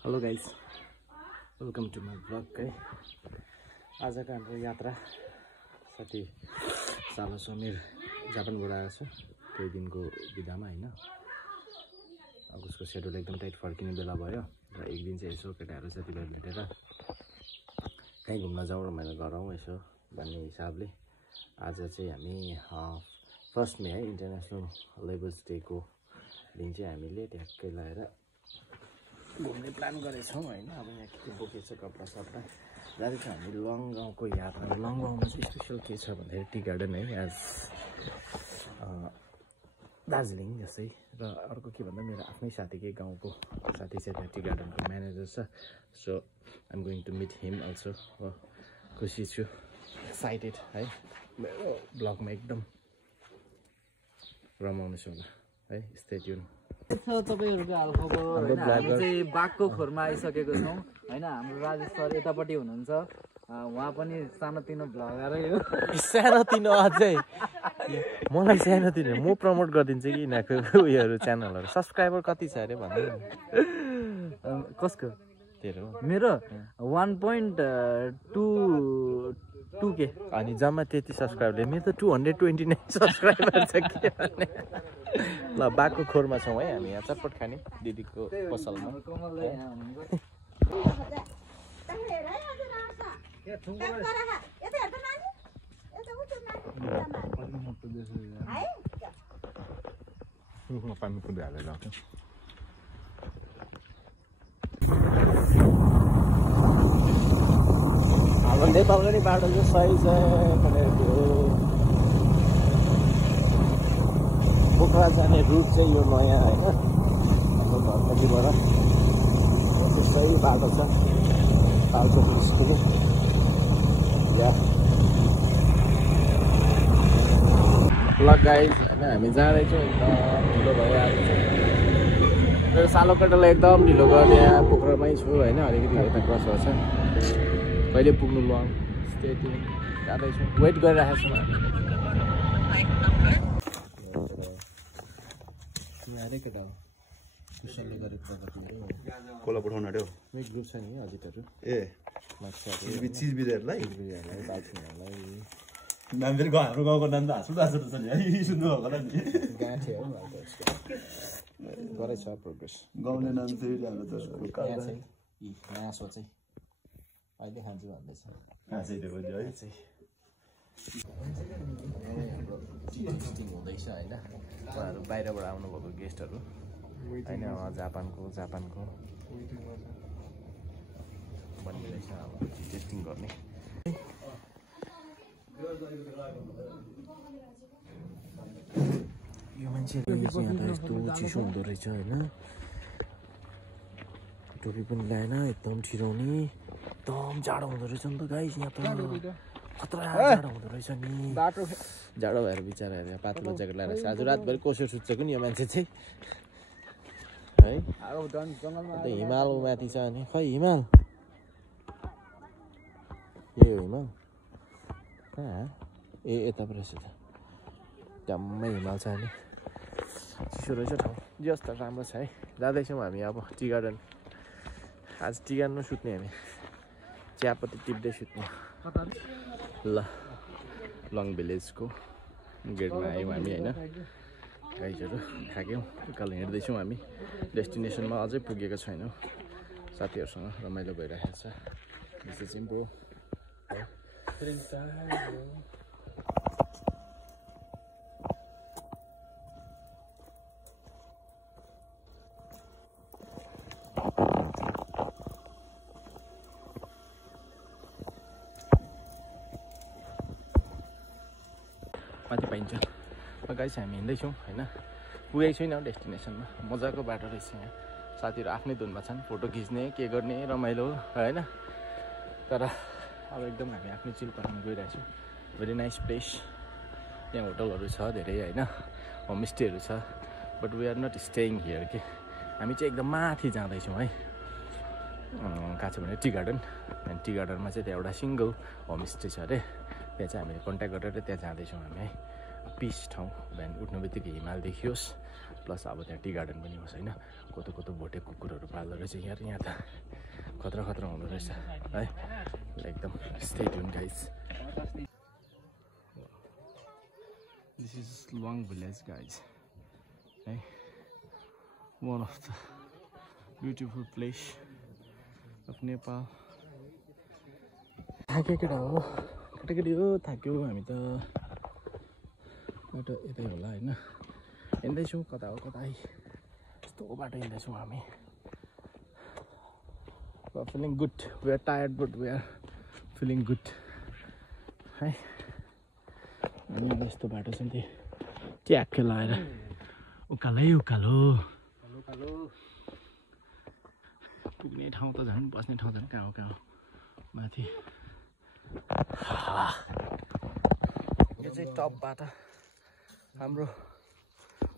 Hello guys, welcome to my blog है। आजको हाम्रो यात्रा साथी सालो समीर जापानबाट आएको छ केही दिनको बिदामा होइन। अब उसको सेड्युल एकदम टाइट फर्किने बेला भयो र एक दिन चाहिँ यसो केटाहरू साथीभाइ भेटेर कहीँ घुम्न जाउँ रमाइलो गरौँ यसो भन्ने हिसाबले आज चाहिँ हामी 1 मे है इन्टरनेसनल लेबर्स डेको दिन चाहिँ हामीले ट्याक्कै लगाएर घुम्ने प्लान गरेछौँ होइन। अब यहाँ के बोकेछ कपडा सपडा जाँदैछ हामी लङ गाउँको यात्रा। लङ गाउँमा चाहिँ स्पेसल के छ भन्दाखेरि टी गार्डन है एज दार्जिलिङ जस्तै। र अर्को के भन्दा मेरो आफ्नै साथीकै गाउँको साथी चाहिँ त्यहाँ टी गार्डनको म्यानेजर छ। So I'm going to meet him also. खुसी छु, एक्साइटेड है। मेरो ब्लगमा एकदम रमाउनुहोस् होला है। Stay tune. तपाईहरुको हालखबर हैन। हामी चाहिँ बागको खोरमा आइसकेको छौं हैन। हाम्रो राजेश सर यतापट्टि हुनुहुन्छ। उहाँ पनि सानोतिनो भ्लगरै हो। सानोतिनो अझै मलाई सानोतिनो म प्रमोट गरिदिन्छु कि यिनीहरूको उयोहरू च्यानलहरू। सब्सक्राइबर कति छ अरे भन्नु कसको? तेरो? मेरो 1.22K। अनि जम्मा त्यति सब्सक्राइबरले मेरो त 229 सब्सक्राइबर छ के भन्ने। ल बागको खोरमा छौँ है हामी। यहाँ चटपट खाने दिदीको पसलमा। पानी पुरै हालेर आउँछ। हाम्रो नेपालको नि बाटो चाहिँ सही छ भनेर पोखरा जाने रुट चाहिँ यो नयाँ होइन। हाम्रो घरपट्टिबाट सही बाटो छ। पाल्चोक स्कुल ल गाइज होइन हामी जाँदैछौँ। एकदम ढिलो भइरहेको छ। मेरो सालो केटालाई एकदम ढिलो गरेर यहाँ पोखरामै छु होइन। अलिकति यता क्रस छ कहिले पुग्नु लङ। स्टेट जाँदैछौँ, वेट गरिरहेको छौँ हामी। अरे केटा क्वेसनले गरेको प्रगतिहरू कोला पठाउनु अरे मेरो ग्रुप छ नि अजितहरू। ए चिज बिदाहरूलाई दार्जिलिङहरूलाई नाम फेरि हाम्रो गाउँको नाम त हाँसुट छ नि है। सुन्नु भएको होला नि गाँठे हो गरेछ प्रोग्रेस। गाउँले नाम फेरि मासो चाहिँ अहिले खान्छु भन्दैछ। टेस्टिङ हुँदैछ होइन। उहाँहरू बाहिरबाट आउनुभएको गेस्टहरू होइन। जापानको भनिरहेछ अब टेस्टिङ गर्ने। यो मान्छेहरू यहाँ त यस्तो चिसो हुँदो रहेछ होइन। टोपी पनि ल्याएन, एकदम छिराउने। एकदम जाडो हुँदो रहेछ नि त गाइस। यहाँ त खतरा जाडो हुँदो रहेछ नि। जाडो भएर बिचराहरू यहाँ पातलो ज्याकेट लगाएर आज रातभरि कोसेर सुत्छको नि यो मान्छे चाहिँ है। अन्त हिमाल माथि छ अनि खै हिमाल यही हो हिमाल कहाँ? ए यता पो रहेछ त। जम्मै हिमाल छ अनि चिसो रहेछ ठाउँ। जस्तो राम्रो छ है। जाँदैछौँ हामी अब टी गार्डन। आज टी गार्डनमा सुत्ने हामी। चियापत्ती टिप्दै सुत्ने। ल लङ भिलेजको गेटमा आयौँ हामी होइन। गाइजहरू थाक्यौँ, उकालो हिँड्दैछौँ हामी। डेस्टिनेसनमा अझै पुगेको छैनौँ। साथीहरूसँग रमाइलो भइरहेको छ। दिस इज इम्पो। माथि पाइन्छ। गाइस हामी हिँड्दैछौँ होइन। पुगेको छैनौँ डेस्टिनेसनमा। मजाको बाटो रहेछ यहाँ। साथीहरू आफ्नै धुनमा छन्, फोटो खिच्ने के गर्ने रमाइलो होइन। तर अब एकदम हामी आफ्नै चिल पार्न गइरहेछौँ। Very nice place. यहाँ होटलहरू छ धेरै होइन, होमस्टेहरू छ। But we are not staying here के। हामी चाहिँ एकदम माथि जाँदैछौँ है। कहाँ छ भने टी गार्डन। अनि टी गार्डनमा चाहिँ त्यहाँ एउटा सिङ्गल होमस्टे छ अरे। त्यहाँ चाहिँ हामीले कन्ट्याक्ट गरेर त्यहाँ जाँदैछौँ हामी है। पिस ठाउँ। बिहान उठ्नु बित्तिकै हिमाल देखियोस् प्लस अब त्यहाँ टी गार्डन पनि होस् होइन कतो कतो भोटे कुकुरहरू पाल्दो रहेछ यहाँ त खतरा खतरा हुँदो रहेछ है एकदम stay tuned guys this is लङ भिलेज गाइज है one of the beautiful place of Nepal थाक्यो केटा हो केटाकेटी हो थाक्यो हामी त बाटो यतै होला होइन हिँड्दैछौँ कता हो कतै यस्तो बाटो हिँड्दैछौँ हामी We are feeling good. We are tired, but we are feeling good. है अनि यस्तो बाटो छ नि ट्याक्क लाएर उकालै उकालो पुग्ने ठाउँ त झन् बस्ने ठाउँ झन् कहाँ हो माथि यो चाहिँ टपबाट हाम्रो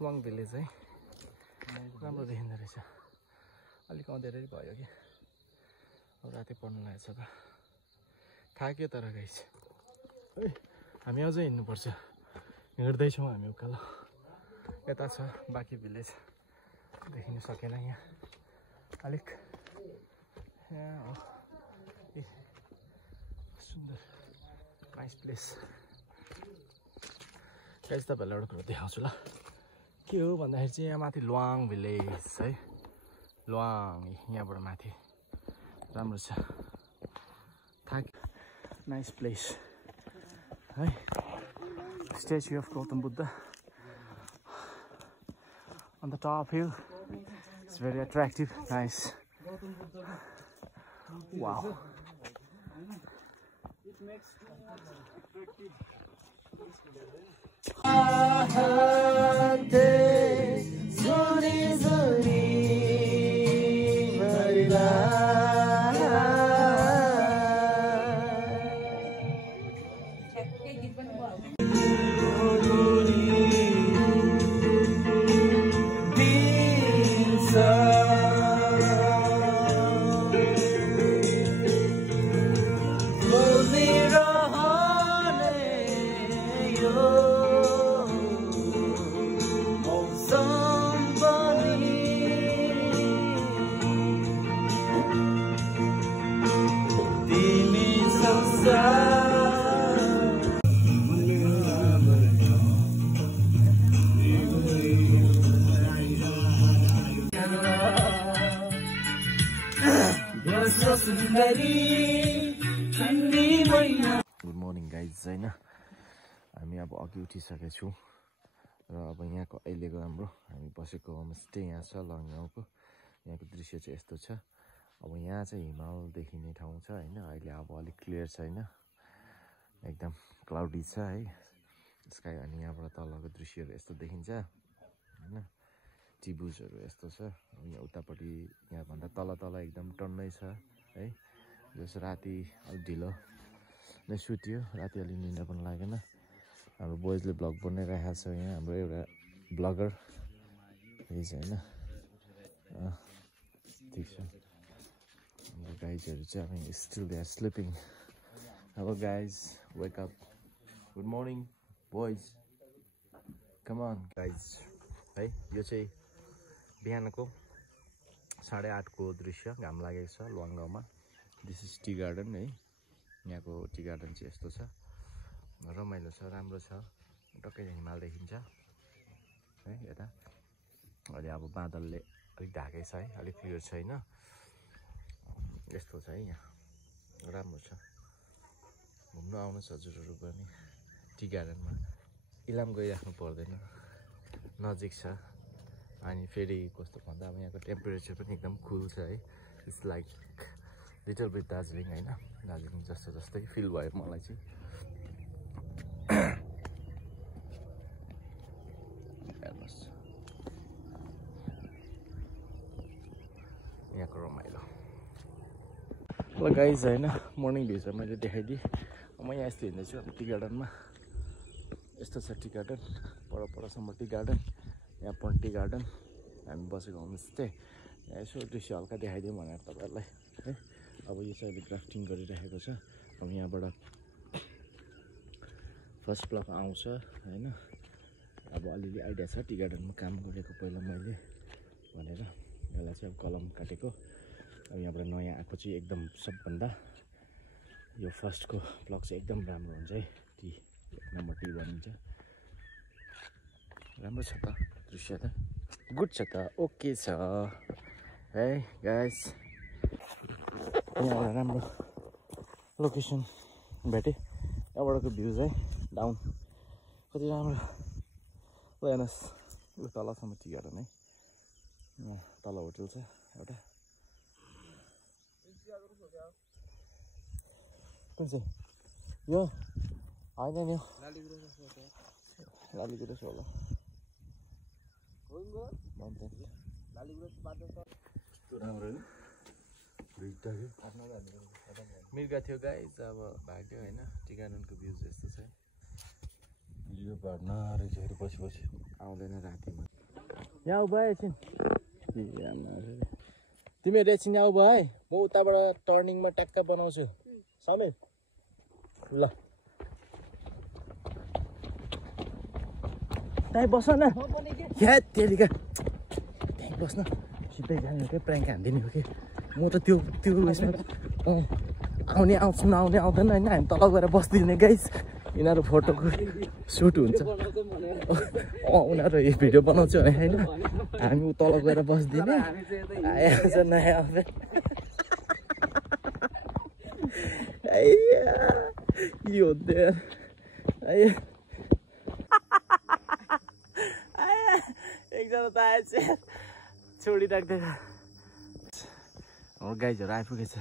लङ भिलेज है राम्रो देखिँदो रहेछ अलिक अँधेरै भयो कि राति पढ्नु लागेको छ त थाक्यो तर गाइस हामी अझै हिँड्नुपर्छ हिँड्दैछौँ हामी उकालो यता छ बाँकी भिलेज देखिनु सकेन यहाँ अलिक यहाँ हो सुन्दर नाइस प्लेस गाइस तपाईँहरूलाई एउटा कुरो देखाउँछु ल के हो भन्दाखेरि चाहिँ यहाँ माथि लुवाङ भिलेज है लुवाङ यहाँबाट माथि राम्रो छ थाक नाइस प्लेस है statute of Gautam Buddha on the top hill. It's very attractive, nice. Wow. It makes attractive. Good morning guys होइन हामी अब अघि उठिसकेको छौँ र अब यहाँको अहिलेको हाम्रो हामी बसेको होमस्टे यहाँ छ लङ गाउँको यहाँको दृश्य चाहिँ यस्तो छ अब यहाँ चाहिँ हिमाल देखिने ठाउँ छ होइन अहिले अब अलिक क्लियर छैन एकदम क्लाउडी छ है स्काई अनि यहाँबाट तलको दृश्यहरू यस्तो देखिन्छ होइन टिबुजहरू यस्तो छ यहाँ उतापट्टि यहाँभन्दा तल तल एकदम टन्नै छ है जस राति अलिक ढिलो नै सुत्यो राति अलिक निन्द्रा पनि लागेन हाम्रो बोइजले ब्लग बनाइरहेको छ यहाँ हाम्रो एउटा ब्लगर रहेछ होइन ठिक छ हाम्रो गाइजहरू चाहिँ अब स्टिल दे आर स्लिपिङ अब guys wake up good morning boys come on guys है यो चाहिँ बिहानको 8:30 को दृश्य घाम लागेको छ लुवाङ गाउँमा दिस इज टी गार्डन है यहाँको टी गार्डन चाहिँ यस्तो छ रमाइलो छ राम्रो छ टक्कै हिमाल देखिन्छ है यता अहिले अब बादलले अलिक ढाकेको छ है अलिक क्लियर छैन यस्तो छ है यहाँ राम्रो छ घुम्नु आउनुहोस् हजुरहरू पनि टी गार्डनमा इलाम गइराख्नु पर्दैन नजिक छ अनि फेरि कस्तो भन्दा अब यहाँको टेम्परेचर पनि एकदम कुल छ है it's like little beet Darjeeling होइन दार्जिलिङ जस्तो जस्तै फिल भयो मलाई चाहिँ हेर्नुहोस् यहाँको रमाइलो ल गाइज होइन मर्निङ भ्यू चाहिँ मैले देखाइदिएँ म यहाँ यस्तो हिँड्दैछु अब टी गार्डनमा यस्तो छ टी गार्डन परसम्म टी गार्डन यहाँ पनि टी गार्डन हामी बसेको होमस्टे यहाँ यसो दृश्य हल्का देखाइदिउँ भनेर तपाईँहरूलाई है अब यो चाहिँ अहिले क्राफ्टिङ गरिरहेको छ अब यहाँबाट फर्स्ट ब्लक आउँछ होइन अब अलिअलि आइडिया छ टी गार्डनमा काम गरेको पहिला मैले भनेर यसलाई चाहिँ अब कलम काटेको अब यहाँबाट नयाँ आएको चाहिँ एकदम सबभन्दा यो फर्स्टको ब्लक चाहिँ एकदम राम्रो हुन्छ है टी नम्बर टी भनिन्छ राम्रो छ त दृश्य त गुड छ त ओके छ है गाइस यहाँ राम्रो लोकेसन भेटेँ यहाँबाटको भ्युज है डाउन कति राम्रो ल हेर्नुहोस् उ तलसम्म टी गार्डन है यहाँ तल होटल छ एउटा कुन चाहिँ यो होइन नि लालीगुराँस होला राम्रो मिर्गा थियो गाइस अब भाग्यो होइन टी गार्डनको भ्युज यस्तो छ यो भर्न रहेछ पछि पछि आउँदैन रातिमा यहाँ आऊ भयो एकछिन तिमीहरू एकछिन आऊ भयो है म उताबाट टर्निङमा ट्याक्क बनाउँछु समीर ल त्यहीँ बस न या त्यहाँदेखि त्यहीँ बस्न सिधै जाने हो क्या प्र्याङ्क हान्दिने हो कि म त त्यो उयसमा आउने आउँछु नआउने आउँदैन होइन हामी तल गएर बस्दिने गाइस यिनीहरू फोटोको सुट हुन्छ उनीहरू भिडियो बनाउँछ भने होइन हामी तल गएर बस्दिने आइहाल्छ नयाँ आउँछ यो एकजना त आएछ छोडिराख्दैन गाइजहरू आइपुगेछ